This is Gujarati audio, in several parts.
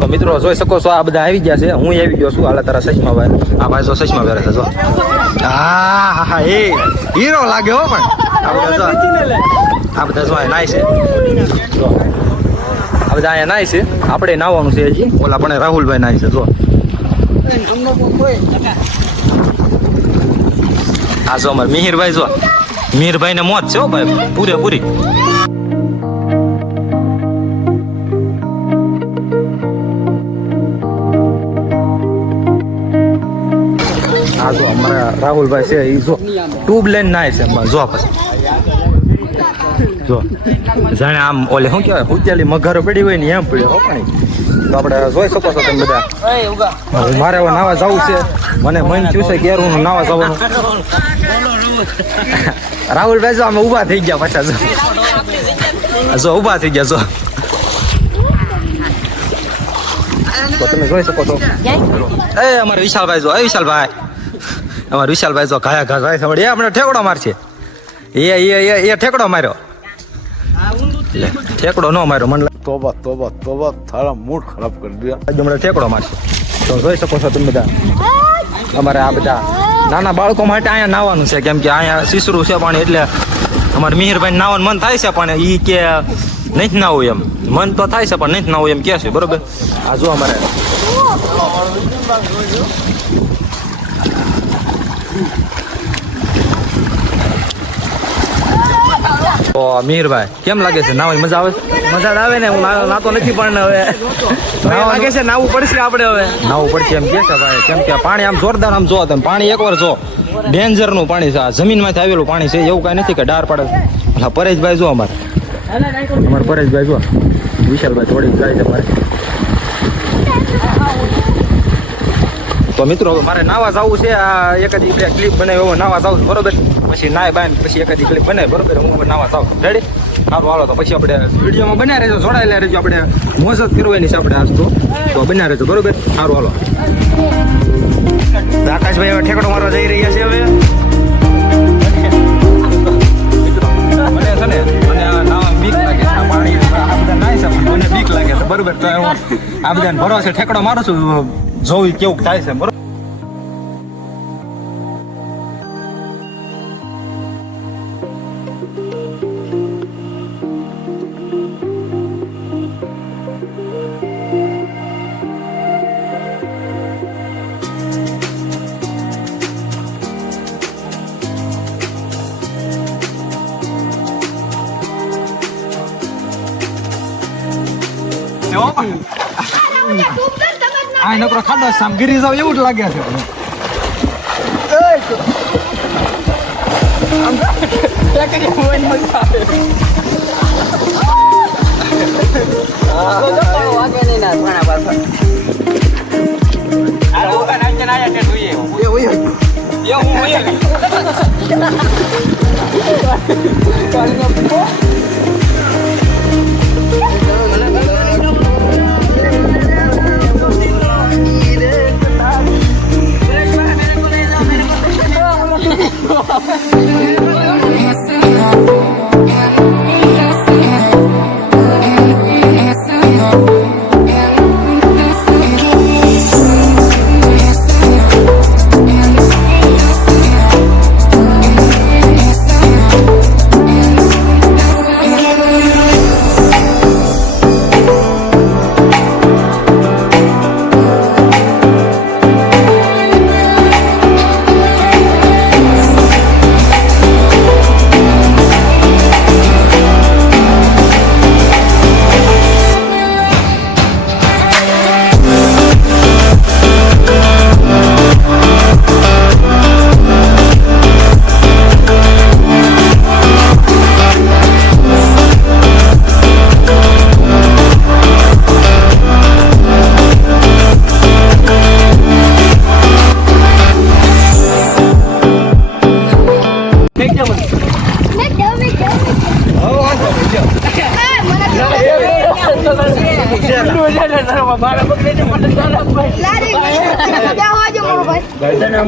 તો મિત્રો જોઈ શકો છો આ બધા આવી ગયા છે, હું આવી ગયો છું. હાલે તારા સચમા ભાઈ, આ ભાઈ જો સચમા પહેરે છે જો. હા એ હીરો લાગે હો. પણ આ બધા જો નાય છે, આ બધા અહીંયા નાય છે. આપણે નાવાનું છે હજી. ઓલા પણ રાહુલભાઈ નાય છે જો. આ જો અમારે મિહિરભાઈ જો, મિહિરભાઈ ને મોત છે હો ભાઈ પૂરેપૂરી. આ જો અમારા રાહુલભાઈ છે એ જો ટ્યુબ લઈને નાય છે જો. પછી જો જાણે આમ ઓલે શું કહેવાય ઉજ્જાલી મગર પડી હોય ને એમ પડ્યો હો પાણી. તો આપણે જોઈ શકો છો તમે બધા. મારે હવે નાવા જવું છે, મને મન થયું છે કે હું નાવા જવાનું. રાહુલભાઈ જો અમે ઊભા થઈ ગયા પાછા જો ઊભા થઈ ગયા જો. તો તમે જોઈ શકો છો. એ અમારે વિશાલભાઈ જો, એ વિશાલભાઈ અમારે વિશાલભાઈ જો ઘાયા ઘા જાય છે. એ હમણાં ઠેકડો મારશે. એ ઠેકડો માર્યો. ઠેકડો ન માર્યો મને. તોબા તોબા તોબા, તારા મૂડ ખરાબ કરી દીધા. હમણાં ઠેકડો મારશે. તો જોઈ શકો છો તમે બધા. અમારે આ બધા નાના બાળકો માટે અહીંયા નાવાનું છે, કેમ કે અહીંયા સીસરું છે પાણી. એટલે અમારે મિહિરભાઈ નાવાનું મન થાય છે, પણ એ કે નથી નાવું એમ. મન તો થાય છે પણ નથી નાવું એમ કે છે. બરોબર. આ જો અમારે તો મિહિરભાઈ કેમ લાગે છે નાવાની મજા આવે છે? મજા આવે ને, હું નાતો નથી પણ હવે લાગે છે નાવું પડશે આપણે. હવે નાવું પડશે એમ કે છે ભાઈ, કેમ કે પાણી આમ જોરદાર આમ જો તમે. પાણી એકવાર જો ડેન્જર નું પાણી છે, આ જમીનમાંથી આવેલું પાણી છે. એવું કાંઈ નથી કે ડાર પડે. એટલે પરેશભાઈ જો અમારે પરેશભાઈ જો, વિશાલભાઈ થોડીક જાય છે મારે. તો મિત્રો મારે નાવા જવું છે. આ એકાદી ક્લિપ બનાવી નાવા જાવ બરોબર. પછી નાય બાય પછી એકાદી ક્લિપ બનાવી બરોબર. હું નાવા જાવ રેડી. સારું હાલો તો પછી આપણે વિડીયોમાં બન્યા રહેજો, જોડાયેલા રહેજો. આપણે મોજ જ કરવાની છે આપણે આજ તો બન્યા રહેજો બરોબર. સારું હાલો. આકાશભાઈ હવે ઠેકડો મારવા જઈ રહ્યા છે. હવે મને છે ને મને નાવા બીક લાગે છે. પાણી આ બધા નાય છે પણ મને બીક લાગે છે બરોબર. તો હું આ બધાને ભરોસે ઠેકડો મારું છું, જોઈ કેવું થાય છે બરોબર. આ નકરો ખાડો સામ ગીરી જાવ એવું જ લાગે છે.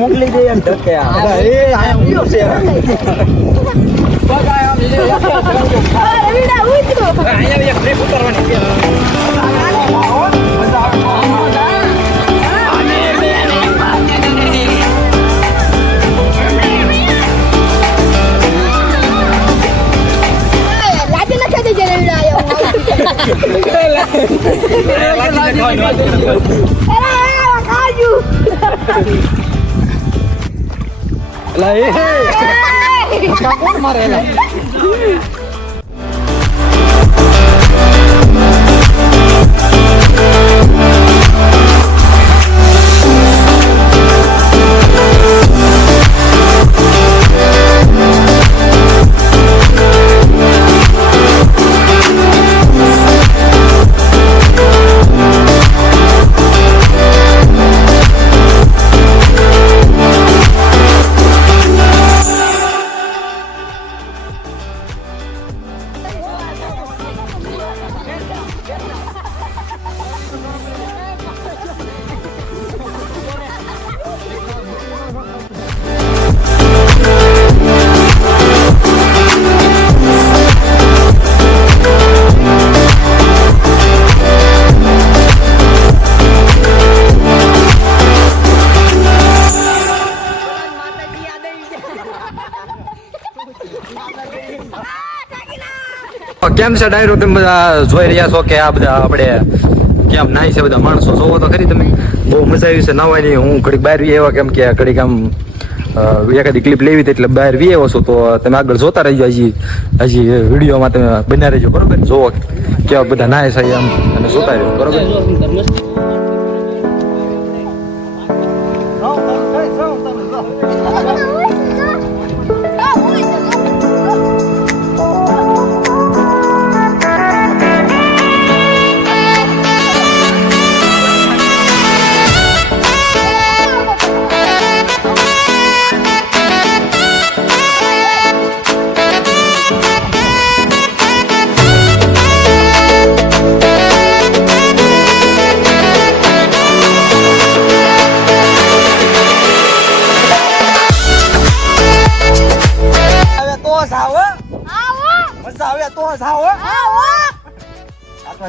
મોકલી દે એમ ધકે એ આ ઉયો છે બગાય આમ લે રવિડા ઉતરો અહીંયા એક બ્રેક ઉતારવાની છે કેમ છે ડાયરો? તમે બધા જોઈ રહ્યા છો કે આ બધા આપણે કેમ નાય છે બધા માણસો? જોવો તો ખરી તમે, બહુ મજા આવી છે નાવાની. હું ઘડીક બહાર વી આવ્યો, કેમ કે ઘડીક આમ એકાદી ક્લિપ લેવી હતી એટલે બહાર વી આવ્યો છું. તો તમે આગળ જોતા રહેજો, હજી વિડીયોમાં તમે બન્યા રહેજો, બરોબર? જોવો કેવા બધા નાય છે આમ, અને જોતા રહેજો, બરોબર?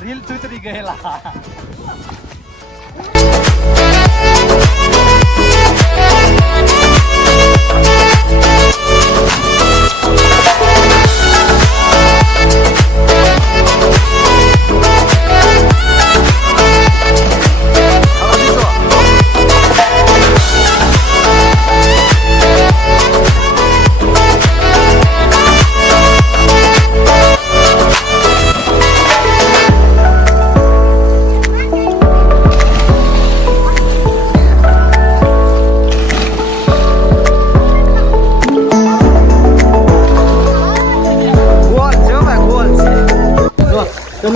રીલ ચૂતરી ગયેલા.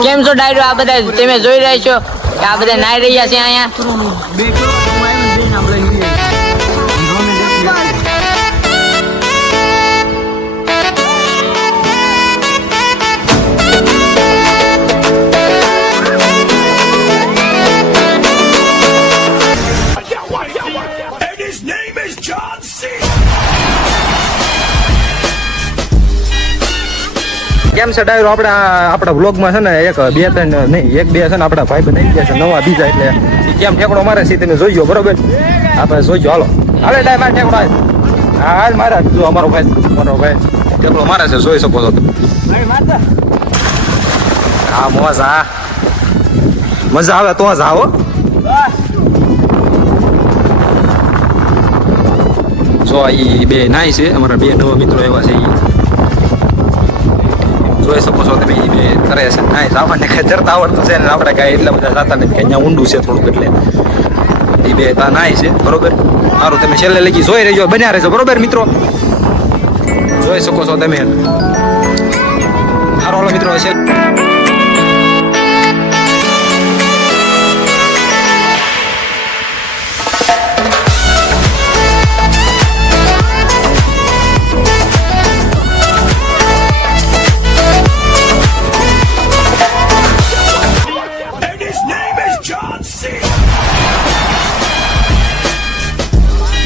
કેમ છો ડાયરો? આ બધા તમે જોઈ રહ્યા છો કે આ બધા નાઈ રહ્યા છે અહીંયા. કેમ છે ડાયરો? આપણા વ્લોગમાં છે ને એક બે છે ને આપણા ભાઈ બનાવી ગયા છે નવા બીજા, એટલે કેમ ઠેકડો મારે છે તમે જોઈજો, બરોબર? આપણે જોઈજો. હાલો હાલે ડાય મારે ઠેકડો હાલ મારે. જો અમારો ભાઈ ઠેકડો મારે છે, જોઈ શકો છો તમે. હા મજા આવે તો જ આવો. જો એ બે નાય છે, અમારા બે નવા મિત્રો એવા છે. જોઈ શકો છો તમે, એ બે કરે છે નાય. આપણને કઈ જરતા આવડતું છે ને, આપણે કાંઈ એટલા બધા જતા નથી, અહીંયા ઊંડું છે થોડુંક, એટલે એ બે તા નાય છે, બરોબર? સારું, તમે છેલ્લે લગી જોઈ રહેજો, બન્યા રહેજો, બરોબર મિત્રો? જોઈ શકો છો તમે. સારો હાલો મિત્રો છે.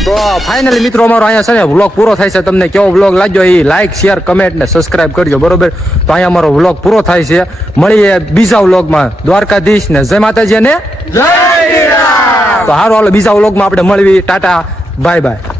તો ફાઇનલી મિત્રો અમારો અહીંયા છે ને વ્લોગ પૂરો થાય છે. તમને કેવો વ્લોગ લાગ્યો એ લાઈક, શેર, કમેન્ટ ને સબસ્ક્રાઇબ કરજો, બરોબર? તો અહીંયા અમારો વ્લોગ પૂરો થાય છે. મળીએ બીજા વ્લોગમાં. દ્વારકાધીશ ને જય માતાજી ને જય શ્રી રામ. તો હારો હાલો, બીજા વ્લોગમાં આપણે મળવી. Tata, bye bye.